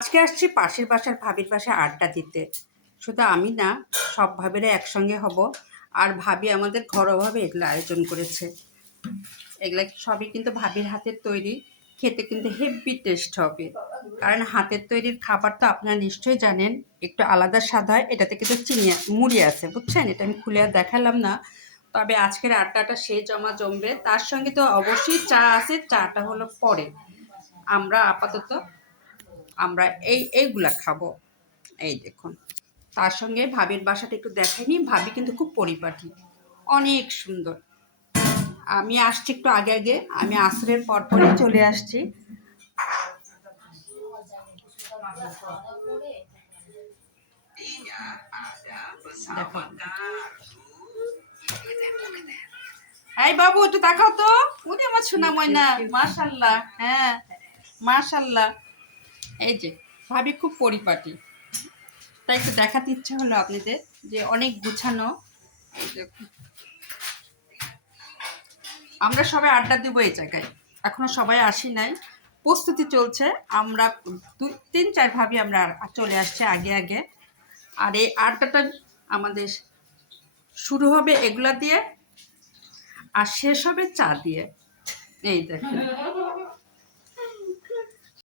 আজকে আসছি পাশের বাসার ভাবির বাসায় আড্ডা দিতে। শুধু আমি না, সব ভাবিরা একসঙ্গে হব। আর ভাবি আমাদের ঘরোয়াভাবে এগুলো আয়োজন করেছে। এগুলা সবই কিন্তু ভাবির হাতের তৈরি। খেতে কিন্তু হেভি টেস্ট হবে। কারণ হাতের তৈরির খাবার তো আপনারা নিশ্চয়ই জানেন, একটু আলাদা স্বাদ হয়। এটাতে কিন্তু চিনি মুড়ি আছে, বুঝছেন? এটা আমি খুলে আর দেখালাম না। তবে আজকের আড্ডাটা সেই জমবে। তার সঙ্গে তো অবশ্যই চা আছে, চাটা হলো পরে। আমরা আপাতত এইগুলা খাবো। এই দেখুন, তার সঙ্গে ভাবির বাসাটা একটু দেখাইনি। ভাবি কিন্তু খুব পরিপাটি, অনেক সুন্দর। আমি আসছি একটু আগে আগে, আমি আসরের পর পরই চলে আসছি। দেখো, এই বাবু একটু তাকাও তো। ওরে আমার সোনা ময়না, মাশাল্লাহ। হ্যাঁ, মাশাল্লাহ। এই যে ভাবি খুব পরিপাটি, তাই একটু দেখাতে ইচ্ছে হলো আপনাদের যে অনেক গুছানো। এই দেখুন, আমরা সবাই আড্ডা দিব এই জায়গায়। এখনো সবাই আসি নাই, প্রস্তুতি চলছে। আমরা 2-3-4 ভাবি আমরা চলে আসছে আগে আগে। আর এই আড্ডাটা আমাদের শুরু হবে এগুলা দিয়ে, আর শেষ হবে চা দিয়ে। এই দেখুন,